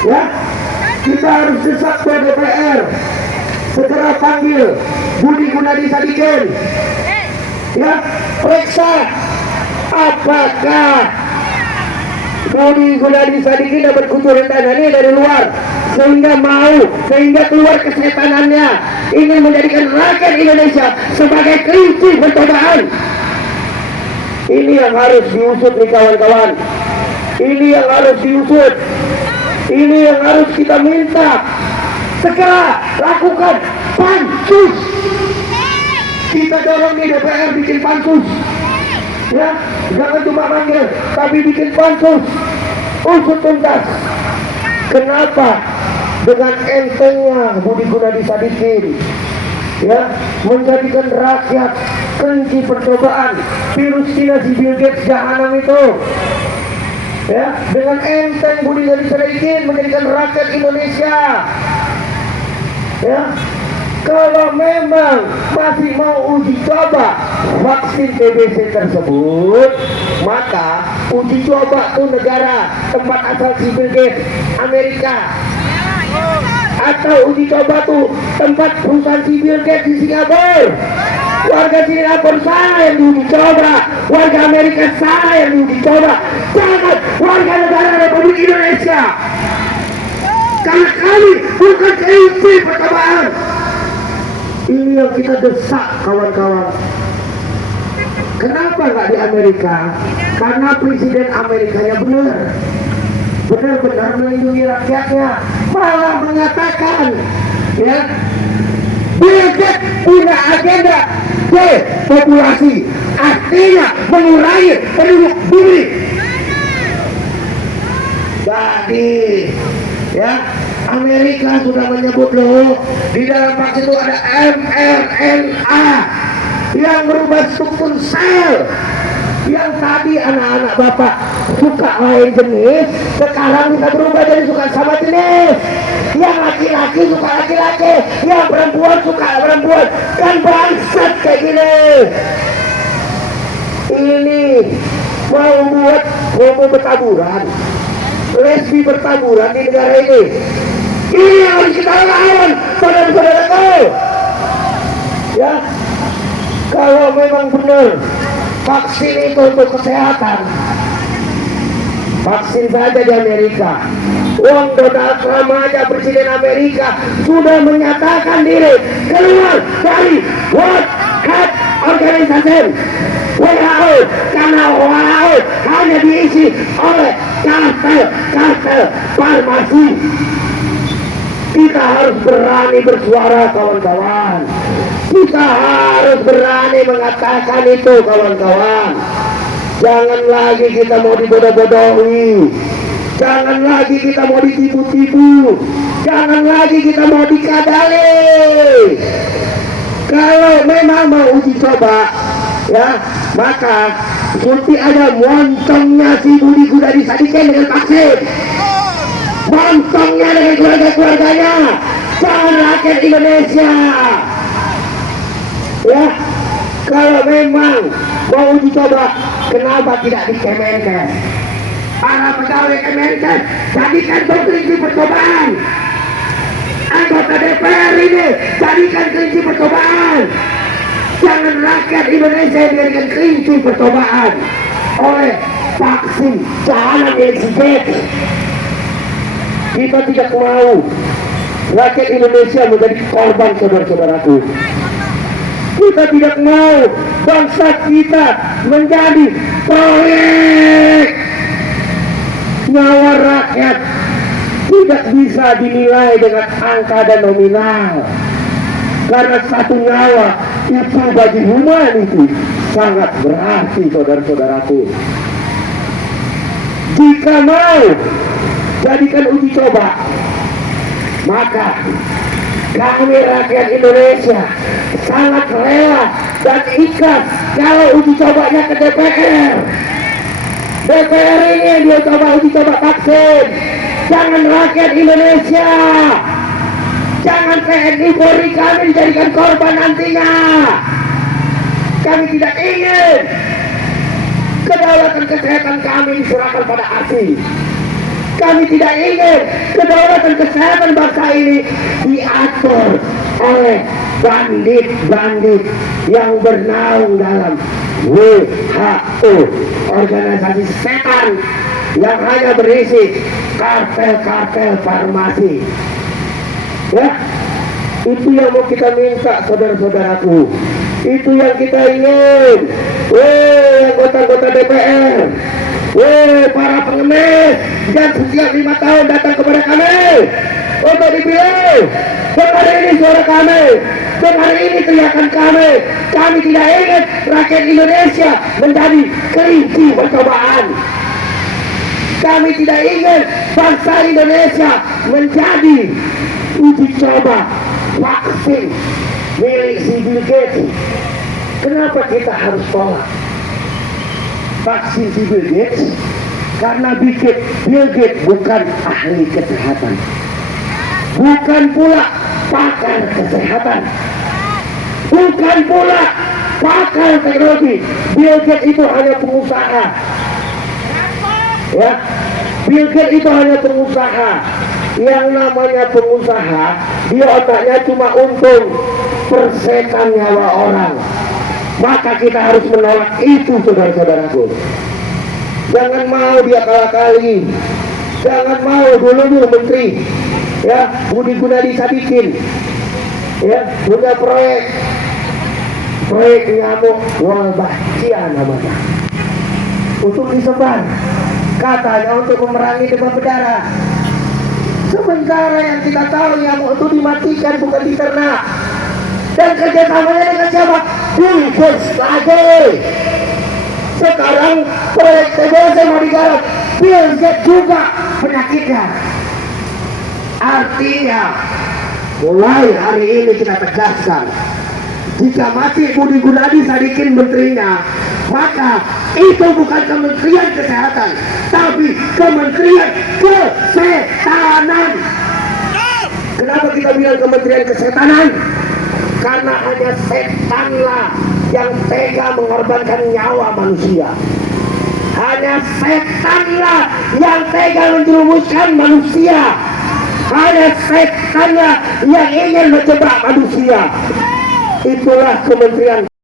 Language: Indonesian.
Ya, kita harus desak ke DPR, segera panggil Budi Gunadi Sadikin, ya, periksa apakah Budi Gunadi Sadikin dapat kucuran dana ini dari luar, sehingga keluar kesetanannya ingin menjadikan rakyat Indonesia sebagai kelinci percobaan. Ini yang harus diusut nih kawan-kawan, ini yang harus diusut, ini yang harus kita minta segera lakukan pansus. Kita dorong di DPR bikin pansus, ya, jangan cuma manggil tapi bikin pansus, usut tuntas. Kenapa dengan entengnya Budi Gunadi Sadikin, ya, menjadikan rakyat kelinci percobaan virus Cina si Bill Gates jahanam itu, ya, dengan enteng Budi Gunadi Sadikin menjadikan rakyat Indonesia, ya, kalau memang masih mau uji coba vaksin TBC tersebut, maka uji coba tuh negara tempat asal si Bill Gates, Amerika, atau uji coba tuh tempat perusahaan si Bill Gates di Singapura. Warga Singapura sana yang diuji coba, warga Amerika sana yang diuji coba, jangan warga negara Republik Indonesia. Karena kami bukan kelinci percobaan. Ini yang kita desak kawan-kawan. Kenapa nggak di Amerika? Karena presiden Amerikanya benar-benar melindungi rakyatnya, malah mengatakan, ya, Bill Gates punya agenda depopulasi, artinya mengurangi penduduk bumi. Jadi, ya, Amerika sudah menyebut loh, di dalam vaksin itu ada mRNA yang merubah struktur sel. Yang tadi anak-anak bapak suka lain jenis, sekarang bisa berubah jadi suka sama jenis. Yang laki-laki suka laki-laki, yang perempuan suka perempuan. Kan bangsat kayak gini. Ini mau buat homo bertaburan, lesbi bertaburan di negara ini. Ini yang harus kita lawan, saudara-saudaraku. Ya, kalau memang benar vaksin itu untuk kesehatan, vaksin saja di Amerika. Wong Donald Trump aja, presiden Amerika, sudah menyatakan diri keluar dari World Health Organization, WHO, karena WHO hanya diisi oleh kartel farmasi. Kita harus berani bersuara kawan-kawan. Kita harus berani mengatakan itu kawan-kawan. Jangan lagi kita mau dibodoh-bodohi. Jangan lagi kita mau ditipu-tipu. Jangan lagi kita mau dikadali. Kalau memang mau uji coba, ya, maka suntik aja moncongnya si Budi Gunadi Sadikin dengan vaksin. Moncongnya dengan keluarga-keluarganya. Jangan rakyat Indonesia. Ya, kalau memang mau uji coba, kenapa tidak di Kemenkes? Para pegawai Kemenkes jadikan kelinci percobaan. Anggota DPR ini jadikan kelinci percobaan. Jangan rakyat Indonesia dijadikan kelinci percobaan oleh vaksin jahanam milik si Gates. Kita tidak mau rakyat Indonesia menjadi korban, saudara-saudaraku. Kita tidak mau bangsa kita menjadi proyek. Nyawa rakyat tidak bisa dinilai dengan angka dan nominal. Karena satu nyawa itu bagi humanity sangat berarti, saudara-saudaraku. Jika mau jadikan uji coba, maka kami rakyat Indonesia sangat rela dan ikhlas kalau uji cobanya ke DPR. DPR ini dia coba uji coba vaksin. Jangan rakyat Indonesia, jangan TNI Polri kami dijadikan korban nantinya. Kami tidak ingin kedaulatan kesehatan kami diserahkan pada ASI. Kami tidak ingin kedaulatan kesehatan bangsa ini diatur oleh bandit-bandit yang bernaung dalam WHO, organisasi setan yang hanya berisi kartel-kartel farmasi. Ya, itu yang mau kita minta, saudara-saudaraku. Itu yang kita ingin. Anggota-anggota DPR, para pengemis, dan setiap 5 tahun datang kepada kami untuk dipilih. Dengar ini suara kami, dengar ini teriakan kami. Kami tidak ingin rakyat Indonesia menjadi kelinci percobaan. Kami tidak ingin bangsa Indonesia menjadi uji coba vaksin milik si Bill Gates. Kenapa kita harus tolak vaksin si Bill Gates? Karena Bill Gates bukan ahli kesehatan, bukan pula pakar kesehatan, bukan pula pakar teknologi. Bill Gates itu hanya pengusaha. Ya, Bill Gates itu hanya pengusaha. Yang namanya pengusaha, dia otaknya cuma untung, persetan nyawa orang. Maka kita harus menolak itu, saudara-saudaraku. Jangan mau dia kalah kali. Jangan mau dulu menteri, ya, Budi Gunadi Sadikin, ya, punya proyek nyamuk Wolbachia namanya, untuk disebar, katanya untuk memerangi demam berdarah. Sementara yang kita tahu nyamuk itu dimatikan, bukan diternak. Dan kerjasamanya dengan siapa? Bill Gates lagi. Sekarang proyek TBC mau digarap, Bill Gates juga penyakitnya. Artinya mulai hari ini kita tegaskan, jika masih Budi Gunadi Sadikin menterinya, maka itu bukan Kementerian Kesehatan, tapi Kementerian Kesetanan. Kenapa kita bilang Kementerian Kesetanan? Karena hanya setanlah yang tega mengorbankan nyawa manusia. Hanya setanlah yang tega menjerumuskan manusia. Hanya setanlah yang ingin menjebak manusia. Itulah Kementerian